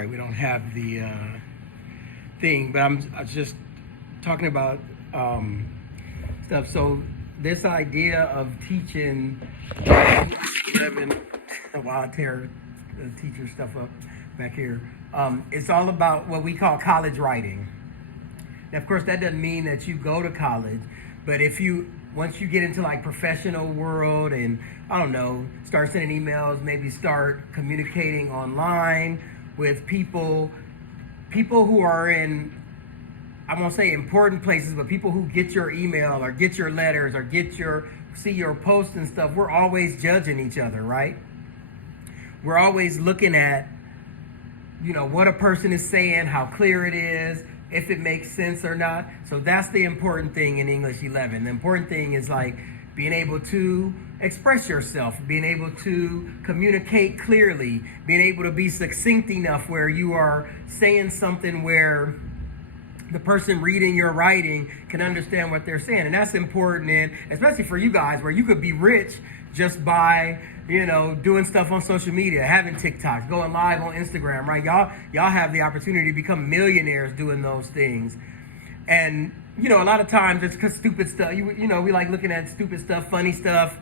Sorry, we don't have the thing, but I was just talking about stuff. So this idea of teaching 11 while I tear the teacher stuff up back here, it's all about what we call college writing. Now, of course, that doesn't mean that you go to college, but once you get into like professional world and I don't know, start sending emails, maybe start communicating online with people who are in, I won't say important places, but people who get your email or get your letters or see your posts and stuff, we're always judging each other, right? We're always looking at, what a person is saying, how clear it is, if it makes sense or not. So that's the important thing in English 11. The important thing is like being able to express yourself, being able to communicate clearly, being able to be succinct enough where you are saying something where the person reading your writing can understand what they're saying. And that's important, and especially for you guys where you could be rich just by doing stuff on social media, having TikToks, going live on Instagram, right? Y'all have the opportunity to become millionaires doing those things. And, a lot of times it's because stupid stuff, we like looking at stupid stuff, funny stuff,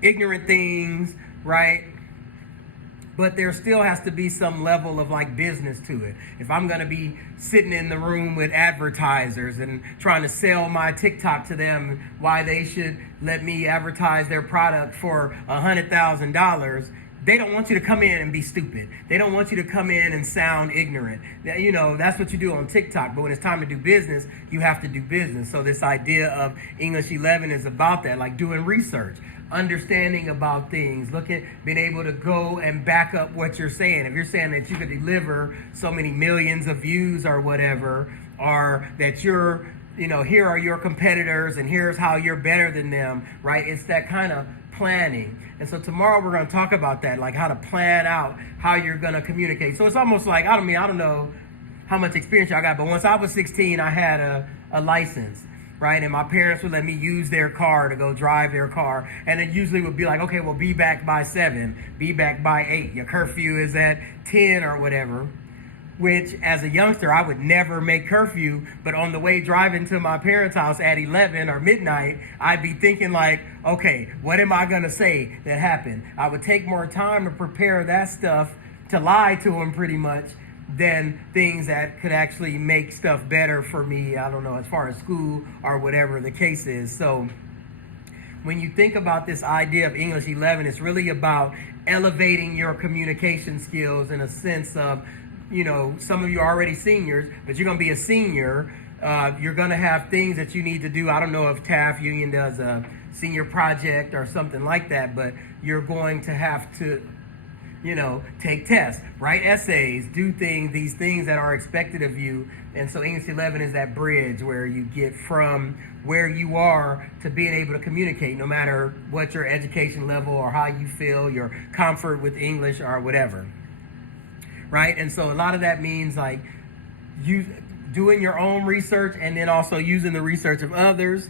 ignorant things, right? But there still has to be some level of like business to it. If I'm going to be sitting in the room with advertisers and trying to sell my TikTok to them, why they should let me advertise their product for $100,000, they don't want you to come in and be stupid. They don't want you to come in and sound ignorant. That's what you do on TikTok. But when it's time to do business, you have to do business. So this idea of English 11 is about that, like doing research, understanding about things, being able to go and back up what you're saying. If you're saying that you could deliver so many millions of views or whatever, or that you're, here are your competitors and here's how you're better than them, right? It's that kind of planning. And so tomorrow we're going to talk about that, like how to plan out how you're going to communicate. So it's almost like, I don't know how much experience y'all got, but once I was 16, I had a license. Right, and my parents would let me use their car to go drive their car, and it usually would be like, okay, well, be back by 7, be back by 8. Your curfew is at 10 or whatever. Which, as a youngster, I would never make curfew, but on the way driving to my parents' house at 11 or midnight, I'd be thinking like, okay, what am I gonna say that happened? I would take more time to prepare that stuff to lie to them, pretty much, than things that could actually make stuff better for me, I don't know, as far as school or whatever the case is. So when you think about this idea of English 11, it's really about elevating your communication skills in a sense of, some of you are already seniors, but you're going to be a senior. You're going to have things that you need to do. I don't know if Taft Union does a senior project or something like that, but you're going to have to take tests, write essays, do these things that are expected of you. And so English 11 is that bridge where you get from where you are to being able to communicate, no matter what your education level or how you feel, your comfort with English or whatever, right? And so a lot of that means like you doing your own research and then also using the research of others.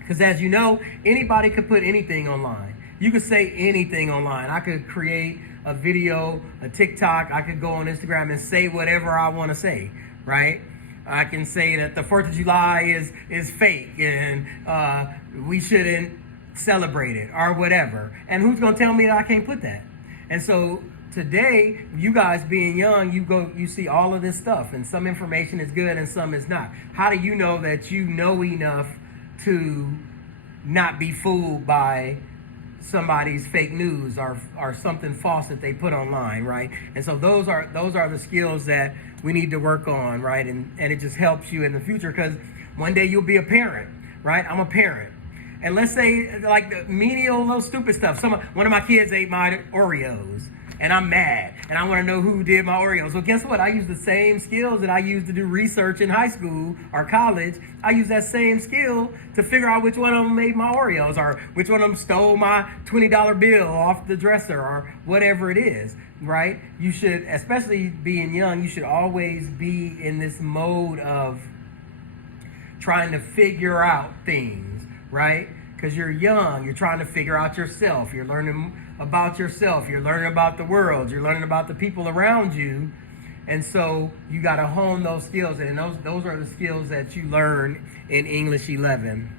Because as you know, anybody could put anything online. You could say anything online. I could create a video, a TikTok. I could go on Instagram and say whatever I want to say, right? I can say that the 4th of July is fake and we shouldn't celebrate it or whatever. And who's going to tell me that I can't put that? And so today, you guys being young, you see all of this stuff, and some information is good and some is not. How do you know that you know enough to not be fooled by somebody's fake news or something false that they put online, right? And so those are the skills that we need to work on, right? And it just helps you in the future, because one day you'll be a parent, right? I'm a parent. And let's say like the menial little stupid stuff. One of my kids ate my Oreos and I'm mad and I want to know who did my Oreos. Well, guess what? I use the same skills that I used to do research in high school or college. I use that same skill to figure out which one of them made my Oreos or which one of them stole my $20 bill off the dresser or whatever it is, right? You should, especially being young, you should always be in this mode of trying to figure out things, right? Because you're young, you're trying to figure out yourself. You're learning about yourself. You're learning about the world. You're learning about the people around you. And so you got to hone those skills, and those are the skills that you learn in English 11.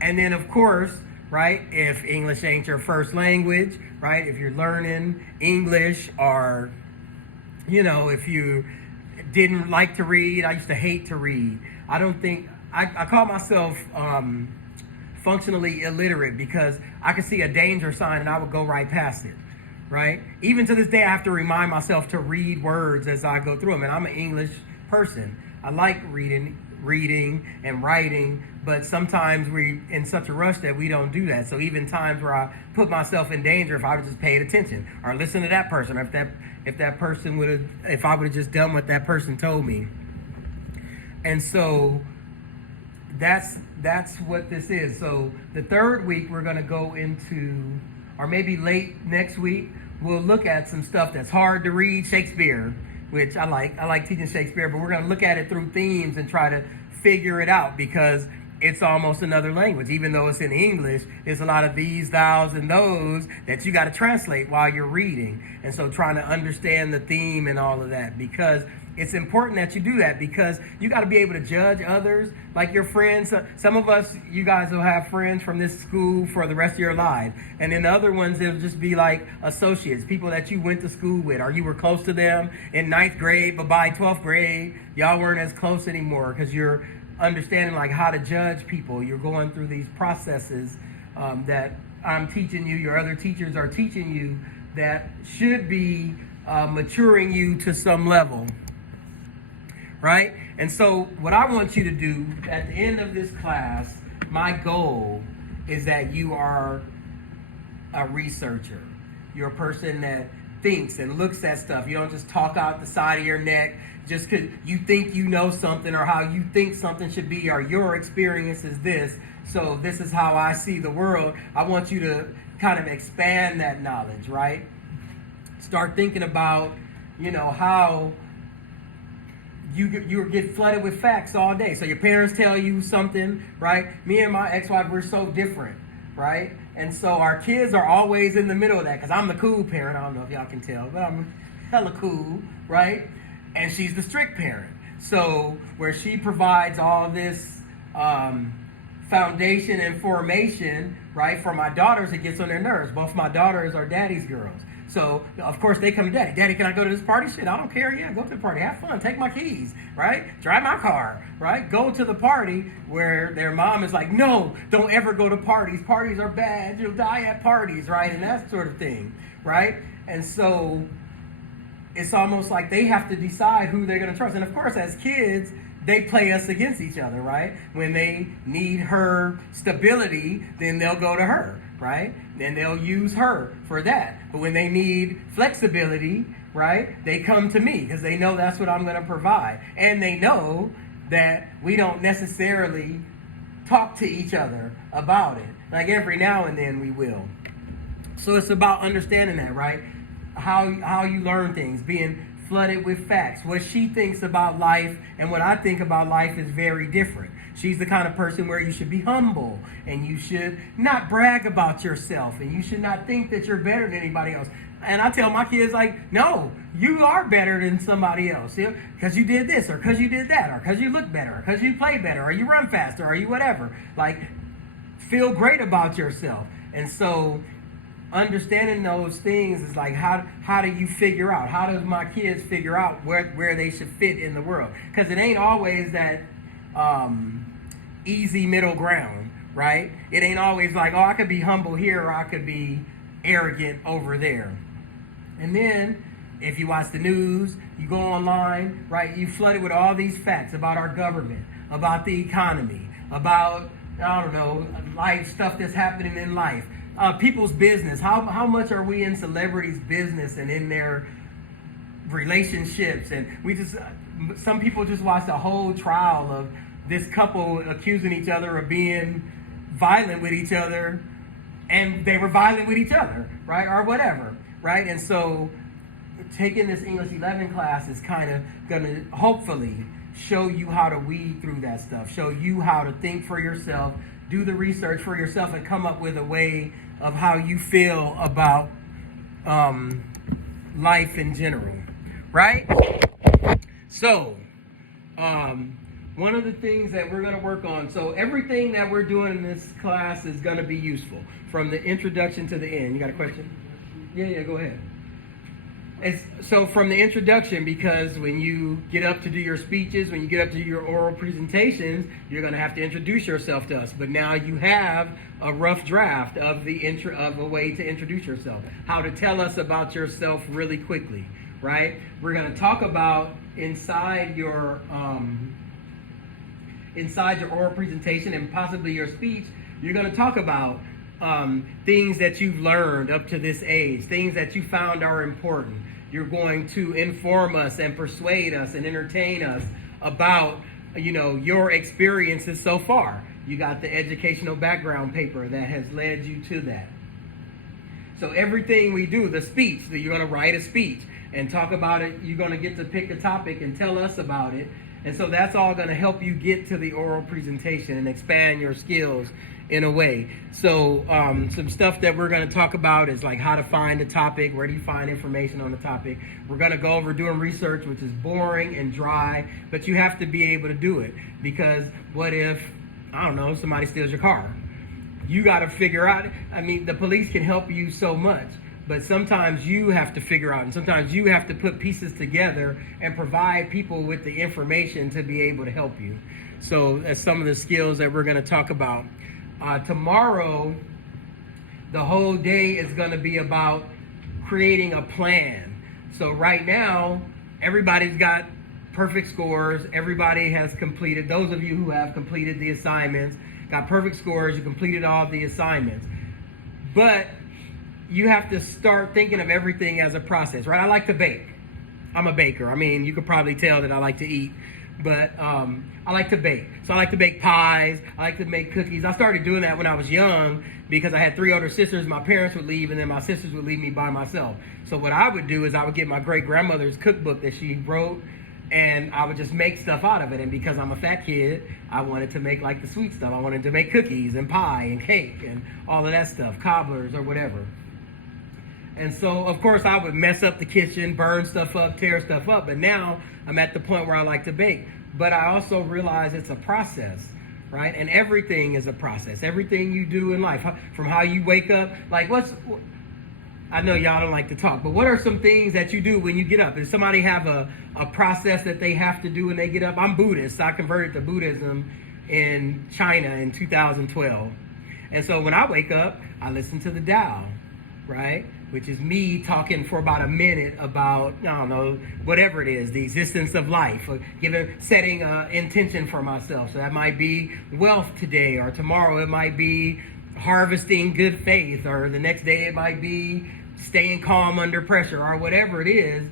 And then, of course, right, if English ain't your first language, right, if you're learning English, or, you know, if you didn't like to read, I used to hate to read. I call myself functionally illiterate because I could see a danger sign and I would go right past it, right? Even to this day, I have to remind myself to read words as I go through them. And I'm an English person. I like reading and writing, but sometimes we in such a rush that we don't do that. So even times where I put myself in danger, if I would just paid attention or listen to that person, or if I would have just done what that person told me. And so that's what this is. So the third week we're going to go into, or maybe late next week, we'll look at some stuff that's hard to read, Shakespeare, which I like teaching Shakespeare, but we're going to look at it through themes and try to figure it out, because it's almost another language. Even though it's in English, there's a lot of these, thous, and those that you got to translate while you're reading. And so trying to understand the theme and all of that, because it's important that you do that, because you got to be able to judge others, like your friends. Some of us, you guys will have friends from this school for the rest of your life. And then the other ones, it'll just be like associates, people that you went to school with, or you were close to them in 9th grade, but by 12th grade, y'all weren't as close anymore, because you're understanding like how to judge people. You're going through these processes that I'm teaching you, your other teachers are teaching you, that should be maturing you to some level. Right? And so what I want you to do at the end of this class, my goal is that you are a researcher. You're a person that thinks and looks at stuff. You don't just talk out the side of your neck just because you think you know something, or how you think something should be, or your experience is this, so this is how I see the world. I want you to kind of expand that knowledge, right? Start thinking about, how you get flooded with facts all day. So your parents tell you something, right? Me and my ex-wife, we're so different, right? And so our kids are always in the middle of that, because I'm the cool parent. I don't know if y'all can tell, but I'm hella cool, right? And she's the strict parent. So where she provides all this foundation and formation, right, for my daughters, it gets on their nerves. Both my daughters are daddy's girls. So, of course, they come to daddy. Daddy, can I go to this party? Shit, I don't care. Yeah, go to the party. Have fun. Take my keys, right? Drive my car, right? Go to the party, where their mom is like, no, don't ever go to parties. Parties are bad. You'll die at parties, right? And that sort of thing, right? And so it's almost like they have to decide who they're going to trust. And, of course, as kids, they play us against each other, right? When they need her stability, then they'll go to her, right? Then they'll use her for that. But when they need flexibility, right, they come to me, because they know that's what I'm going to provide. And they know that we don't necessarily talk to each other about it. Like every now and then we will. So it's about understanding that, right? How you learn things, being flooded with facts. What she thinks about life and what I think about life is very different. She's the kind of person where you should be humble, and you should not brag about yourself, and you should not think that you're better than anybody else. And I tell my kids, like, no, you are better than somebody else, because you did this, or because you did that, or because you look better, or because you play better, or you run faster, or you whatever. Like, feel great about yourself. And so understanding those things is like, how do you figure out? How does my kids figure out where they should fit in the world? Because it ain't always that easy middle ground, right? It ain't always like, oh, I could be humble here, or I could be arrogant over there. And then if you watch the news, you go online, right, you flooded with all these facts about our government, about the economy, about, I don't know, life, stuff that's happening in life. People's business. How much are we in celebrities' business and in their relationships? And some people just watched a whole trial of this couple accusing each other of being violent with each other, and they were violent with each other, right? Or whatever, right? And so taking this English 11 class is kind of going to hopefully show you how to weed through that stuff, show you how to think for yourself, do the research for yourself, and come up with a way of how you feel about life in general, right? So, one of the things that we're going to work on, so everything that we're doing in this class is going to be useful from the introduction to the end. You got a question? Yeah, go ahead. So from the introduction, because when you get up to do your speeches, when you get up to your oral presentations, you're going to have to introduce yourself to us. But now you have a rough draft of of a way to introduce yourself, how to tell us about yourself really quickly, right? We're going to talk about inside your oral presentation and possibly your speech. You're going to talk about things that you've learned up to this age, things that you found are important. You're going to inform us and persuade us and entertain us about, your experiences so far. You got the educational background paper that has led you to that. So everything we do, the speech, you're going to write a speech and talk about it. You're going to get to pick a topic and tell us about it. And so that's all going to help you get to the oral presentation and expand your skills in a way. So some stuff that we're going to talk about is like how to find a topic, where do you find information on the topic. We're going to go over doing research, which is boring and dry, but you have to be able to do it, because what if, somebody steals your car? You got to figure out, the police can help you so much, but sometimes you have to figure out, and sometimes you have to put pieces together and provide people with the information to be able to help you. So that's some of the skills that we're going to talk about. Tomorrow, the whole day is going to be about creating a plan. So right now, everybody's got perfect scores. Everybody has completed, those of you who have completed the assignments, got perfect scores, you completed all the assignments. But you have to start thinking of everything as a process, right? I like to bake. I'm a baker. You could probably tell that I like to eat, but I like to bake. So I like to bake pies. I like to make cookies. I started doing that when I was young because I had 3 older sisters. My parents would leave, and then my sisters would leave me by myself. So what I would do is I would get my great-grandmother's cookbook that she wrote, and I would just make stuff out of it. And because I'm a fat kid, I wanted to make like the sweet stuff. I wanted to make cookies and pie and cake and all of that stuff, cobblers or whatever. And so, of course, I would mess up the kitchen, burn stuff up, tear stuff up. But now I'm at the point where I like to bake. But I also realize it's a process, right? And everything is a process. Everything you do in life, from how you wake up, I know y'all don't like to talk, but what are some things that you do when you get up? Does somebody have a process that they have to do when they get up? I'm Buddhist. I converted to Buddhism in China in 2012. And so when I wake up, I listen to the Tao, right? Which is me talking for about a minute about, whatever it is, the existence of life, setting intention for myself. So that might be wealth today, or tomorrow it might be harvesting good faith, or the next day it might be staying calm under pressure, or whatever it is.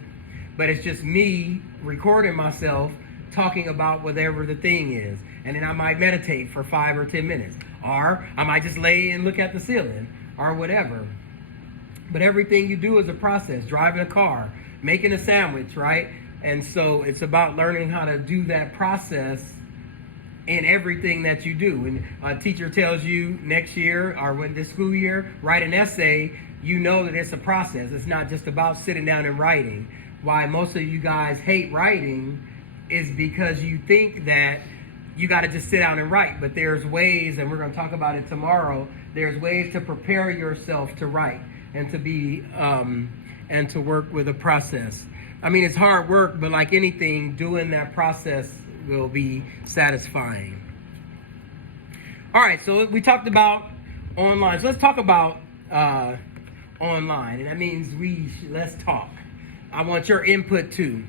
But it's just me recording myself talking about whatever the thing is. And then I might meditate for 5 or 10 minutes. Or I might just lay and look at the ceiling, or whatever. But everything you do is a process. Driving a car, making a sandwich, right? And so it's about learning how to do that process in everything that you do. When a teacher tells you next year or when this school year, write an essay, you know that it's a process. It's not just about sitting down and writing. Why most of you guys hate writing is because you think that you got to just sit down and write. But there's ways, and we're going to talk about it tomorrow, there's ways to prepare yourself to write and to be and to work with a process. It's hard work, but like anything, doing that process will be satisfying. All right, so we talked about online. So let's talk about online, and that means let's talk. I want your input too.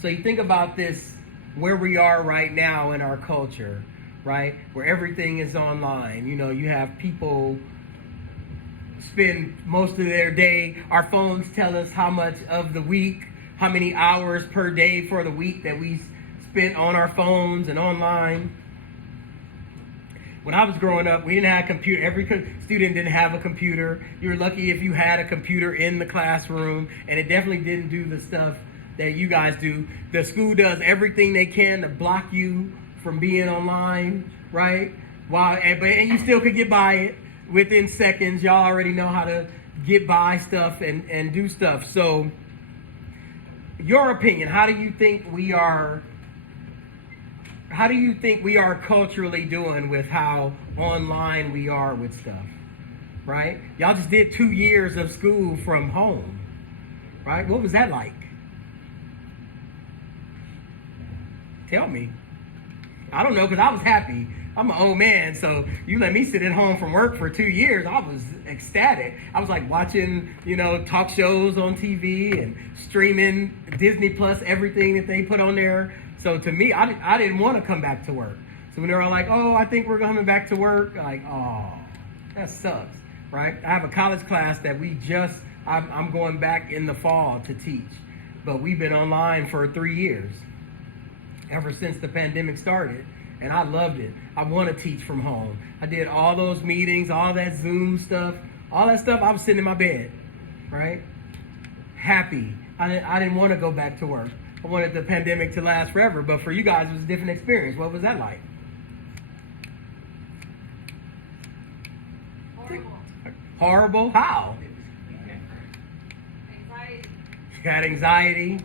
So you think about this, where we are right now in our culture, right? Where everything is online. You have people spend most of their day, our phones tell us how much of the week, how many hours per day for the week that we spent on our phones and online. When I was growing up, we didn't have a computer. Every student didn't have a computer. You were lucky if you had a computer in the classroom, and it definitely didn't do the stuff that you guys do. The school does everything they can to block you from being online, right? And you still could get by it. Within seconds, y'all already know how to get by stuff and do stuff. So your opinion, how do you think we are culturally doing with how online we are with stuff, right? Y'all just did 2 years of school from home, right? What was that like? Tell me. I don't know, because I was happy. I'm an old man, so you let me sit at home from work for 2 years. I was ecstatic. I was like watching, talk shows on TV and streaming Disney Plus, everything that they put on there. So to me, I didn't want to come back to work. So when they were like, oh, I think we're coming back to work, like, oh, that sucks, right? I have a college class that I'm going back in the fall to teach. But we've been online for 3 years, ever since the pandemic started. And I loved it. I want to teach from home. I did all those meetings, all that Zoom stuff, all that stuff. I was sitting in my bed, right? Happy. I didn't want to go back to work. I wanted the pandemic to last forever. But for you guys, it was a different experience. What was that like? Horrible. Horrible? How? Anxiety. You had anxiety.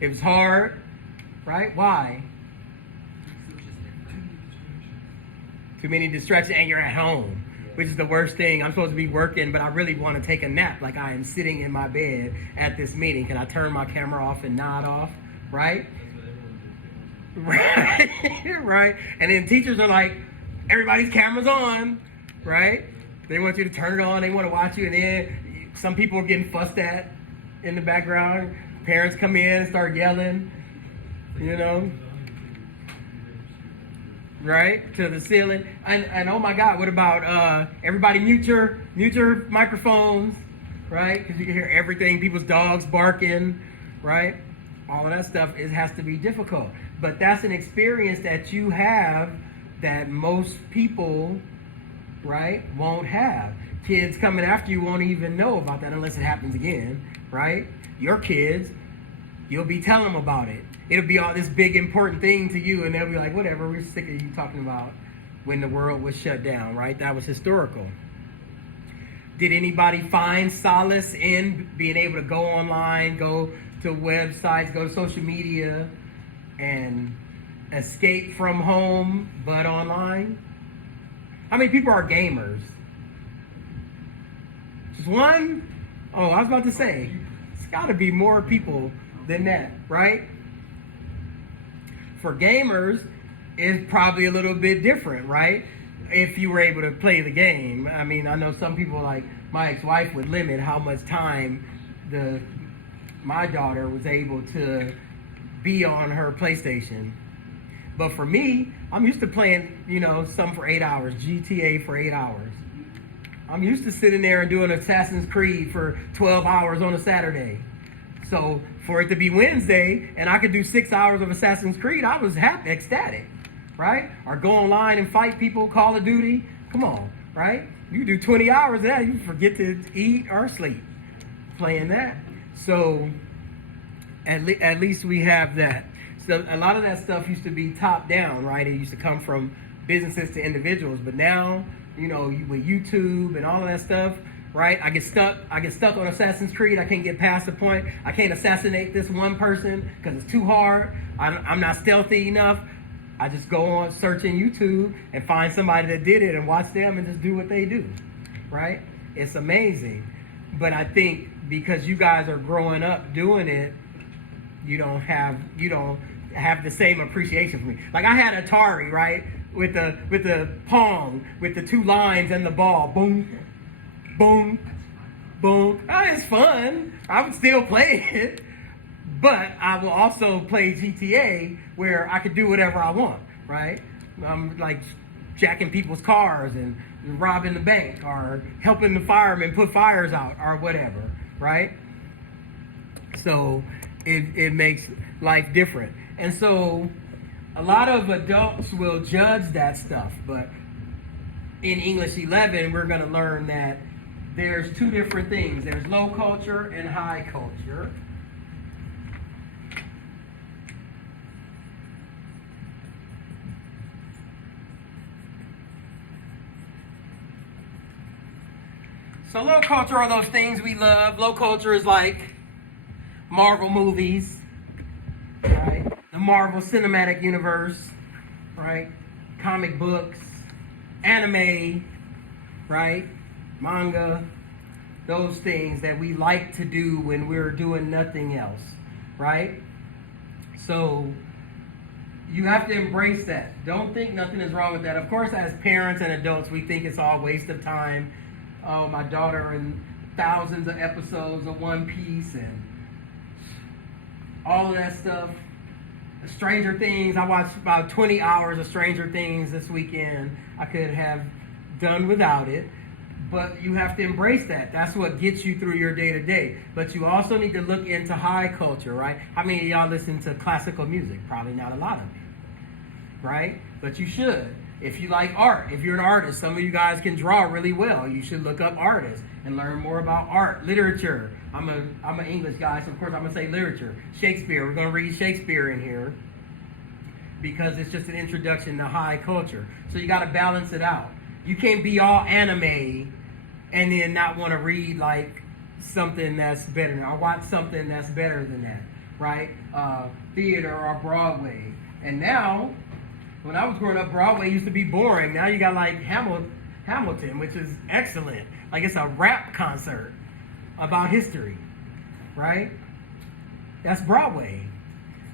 It was hard, right? Why? Too many distractions, and you're at home, which is the worst thing. I'm supposed to be working, but I really want to take a nap, like I am sitting in my bed at this meeting. Can I turn my camera off and nod off, right? Right, right. And then teachers are like, everybody's camera's on, right? They want you to turn it on. They want to watch you, and then some people are getting fussed at in the background. Parents come in and start yelling, right, to the ceiling. And oh my God, what about everybody mute your microphones, right? Because you can hear everything, people's dogs barking, right? All of that stuff, it has to be difficult. But that's an experience that you have that most people, right, won't have. Kids coming after you won't even know about that unless it happens again, right? Your kids, you'll be telling them about it. It'll be all this big important thing to you, and they'll be like, whatever, we're sick of you talking about when the world was shut down, right? That was historical. Did anybody find solace in being able to go online, go to websites, go to social media, and escape from home, but online? How many people are gamers? Just one? Oh, I was about to say, it's got to be more people than that, right? For gamers, it's probably a little bit different, right? If you were able to play the game. I mean, I know some people, like my ex-wife, would limit how much time my daughter was able to be on her PlayStation. But for me, I'm used to playing, some for 8 hours, GTA for 8 hours. I'm used to sitting there and doing Assassin's Creed for 12 hours on a Saturday. So for it to be Wednesday and I could do 6 hours of Assassin's Creed, I was happy, ecstatic, right? Or go online and fight people, Call of Duty. Come on, right? You do 20 hours of that, you forget to eat or sleep playing that. So at least we have that. So a lot of that stuff used to be top down, right? It used to come from businesses to individuals. But now, with YouTube and all of that stuff, right? I get stuck on Assassin's Creed. I can't get past the point. I can't assassinate this one person because it's too hard. I'm not stealthy enough. I just go on searching YouTube and find somebody that did it and watch them and just do what they do, right? It's amazing. But I think because you guys are growing up doing it, you don't have the same appreciation for me. Like I had Atari, right? With the Pong, with the 2 lines and the ball. Boom. Boom, boom. Oh, it's fun. I would still play it. But I will also play GTA where I could do whatever I want, right? I'm like jacking people's cars and robbing the bank or helping the firemen put fires out or whatever, right? So it makes life different. And so a lot of adults will judge that stuff. But in English 11, we're going to learn that there's 2 different things. There's low culture and high culture. So low culture are those things we love. Low culture is like Marvel movies, right? The Marvel Cinematic Universe, right? Comic books, anime, right? Manga, those things that we like to do when we're doing nothing else, right? So you have to embrace that. Don't think nothing is wrong with that. Of course, as parents and adults, we think it's all a waste of time. Oh, my daughter and thousands of episodes of One Piece and all of that stuff. Stranger Things, I watched about 20 hours of Stranger Things this weekend. I could have done without it. But you have to embrace that. That's what gets you through your day-to-day. But you also need to look into high culture, right? How many of y'all listen to classical music? Probably not a lot of you, right? But you should. If you like art, if you're an artist, some of you guys can draw really well. You should look up artists and learn more about art, literature. I'm an English guy, so of course I'm gonna say literature. Shakespeare, we're gonna read Shakespeare in here because it's just an introduction to high culture. So you gotta balance it out. You can't be all anime and then not want to read like something that's better, or watch something that's better than that, right? Theater or Broadway. And now, when I was growing up, Broadway used to be boring. Now you got like Hamilton, which is excellent. Like it's a rap concert about history, right? That's Broadway.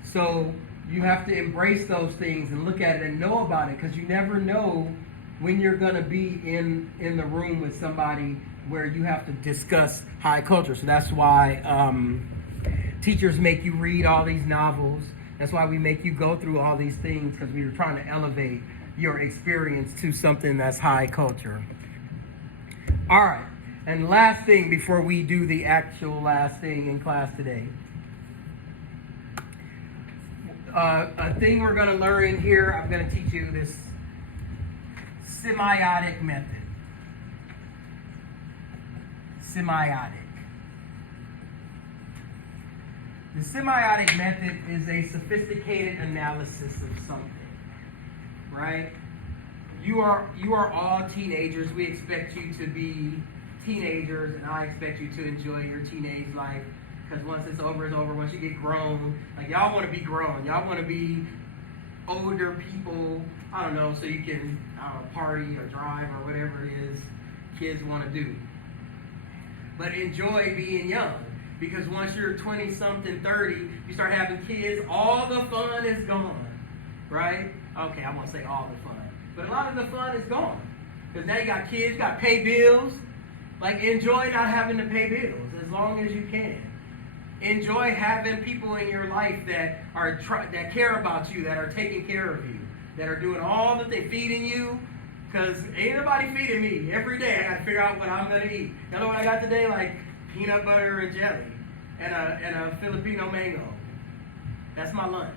So you have to embrace those things and look at it and know about it, because you never know when you're going to be in the room with somebody where you have to discuss high culture. So that's why teachers make you read all these novels. That's why we make you go through all these things, because we were trying to elevate your experience to something that's high culture. All right. And last thing before we do the actual last thing in class today. A thing we're going to learn in here, I'm going to teach you this semiotic method. Semiotic. The semiotic method is a sophisticated analysis of something, right? You are all teenagers. We expect you to be teenagers, and I expect you to enjoy your teenage life, because once it's over, it's over. Once you get grown, like y'all want to be grown. Y'all want to be older people, I don't know, so you can party or drive or whatever it is kids want to do. But enjoy being young, because once you're 20-something, 30, you start having kids, all the fun is gone, right? Okay, I won't say all the fun, but a lot of the fun is gone, because now you got kids, you got to pay bills. Like, enjoy not having to pay bills as long as you can. Enjoy having people in your life that that care about you, that are taking care of you, that are doing all that they feeding you. Because ain't nobody feeding me. Every day I got to figure out what I'm going to eat. You know what I got today? Like peanut butter and jelly and a Filipino mango. That's my lunch.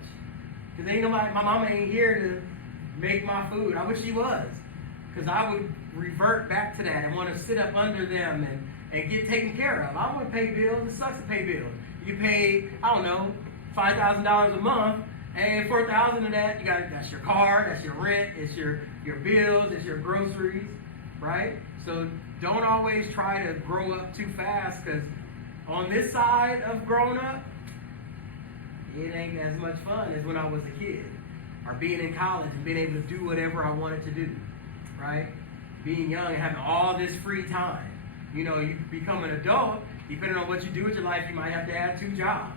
Because ain't nobody, my mama ain't here to make my food. I wish she was. Because I would revert back to that and want to sit up under them and get taken care of. I want to pay bills. It sucks to pay bills. You pay, I don't know, $5,000 a month, and $4,000 of that, that's your car, that's your rent, it's your bills, it's your groceries, right? So don't always try to grow up too fast, because on this side of growing up, it ain't as much fun as when I was a kid, or being in college and being able to do whatever I wanted to do, right? Being young and having all this free time. You know, you become an adult, depending on what you do with your life, you might have to have 2 jobs.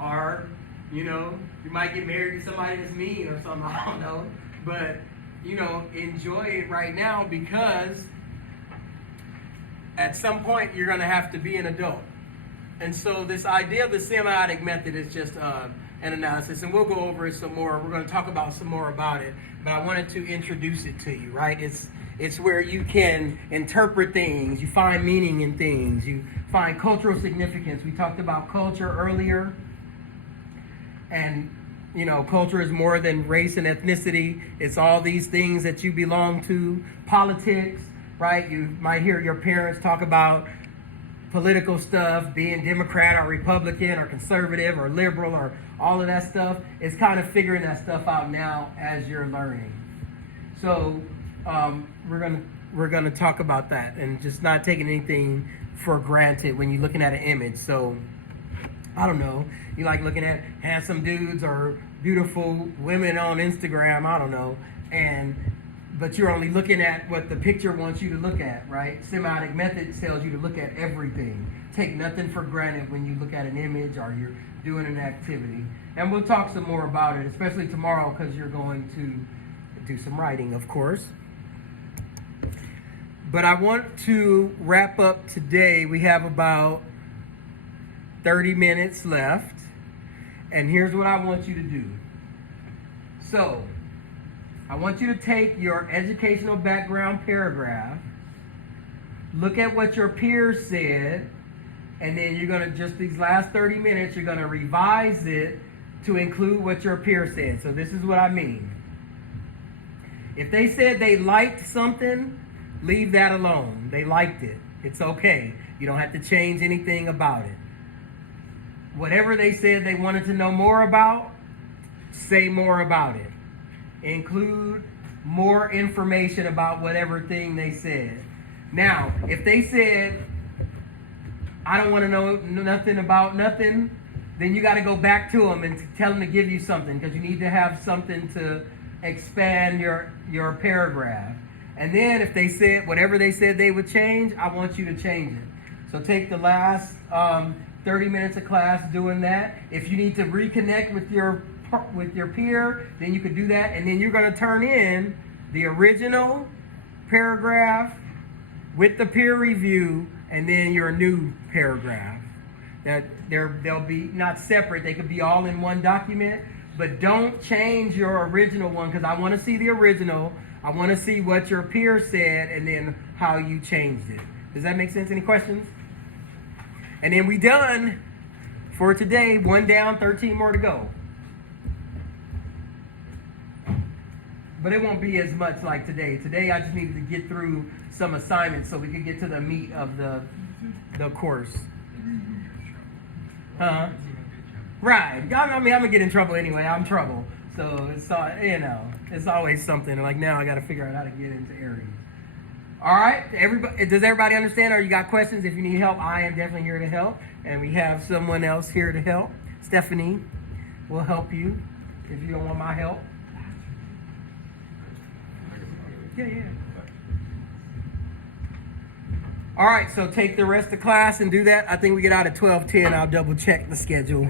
Or, you know, you might get married to somebody that's mean or something, I don't know. But, you know, enjoy it right now, because at some point you're going to have to be an adult. And so this idea of the semiotic method is just an analysis, and we'll go over it some more. We're going to talk about some more about it, but I wanted to introduce it to you, right? It's where you can interpret things, you find meaning in things, you find cultural significance. We talked about culture earlier, and you know, culture is more than race and ethnicity. It's all these things that you belong to. Politics, right? You might hear your parents talk about political stuff, being Democrat or Republican or conservative or liberal or all of that stuff. It's kind of figuring that stuff out now as you're learning. So we're gonna talk about that, and just not taking anything for granted when you're looking at an image. So I don't know, you like looking at handsome dudes or beautiful women on Instagram, I don't know, but you're only looking at what the picture wants you to look at, right? Semiotic method tells you to look at everything. Take nothing for granted when you look at an image or you're doing an activity. And we'll talk some more about it, especially tomorrow, because you're going to do some writing, of course. But I want to wrap up today. We have about 30 minutes left. And here's what I want you to do. So, I want you to take your educational background paragraph, look at what your peers said, and then you're going to, just these last 30 minutes, you're going to revise it to include what your peers said. So this is what I mean. If they said they liked something, leave that alone. They liked it. It's okay. You don't have to change anything about it. Whatever they said they wanted to know more about, say more about it. Include more information about whatever thing they said. Now, if they said, I don't want to know nothing about nothing, then you got to go back to them and tell them to give you something, because you need to have something to expand your paragraph. And then if they said, whatever they said they would change, I want you to change it. So take the last 30 minutes of class doing that. If you need to reconnect with your peer, then you could do that, and then you're going to turn in the original paragraph with the peer review, and then your new paragraph. That they'll be not separate, they could be all in one document, but don't change your original one, because I want to see the original. I want to see what your peer said and then how you changed it. Does that make sense? Any questions? And then we done for today. 1 down, 13 more to go. But it won't be as much like today. Today I just needed to get through some assignments so we could get to the meat of the course. Right. I mean, I'm gonna get in trouble anyway. I'm trouble. So it's it's always something. Like now I got to figure out how to get into Aries. All right. Does everybody understand? Or you got questions? If you need help, I am definitely here to help. And we have someone else here to help. Stephanie will help you if you don't want my help. Yeah. All right, so take the rest of class and do that. I think we get out at 12:10. I'll double check the schedule.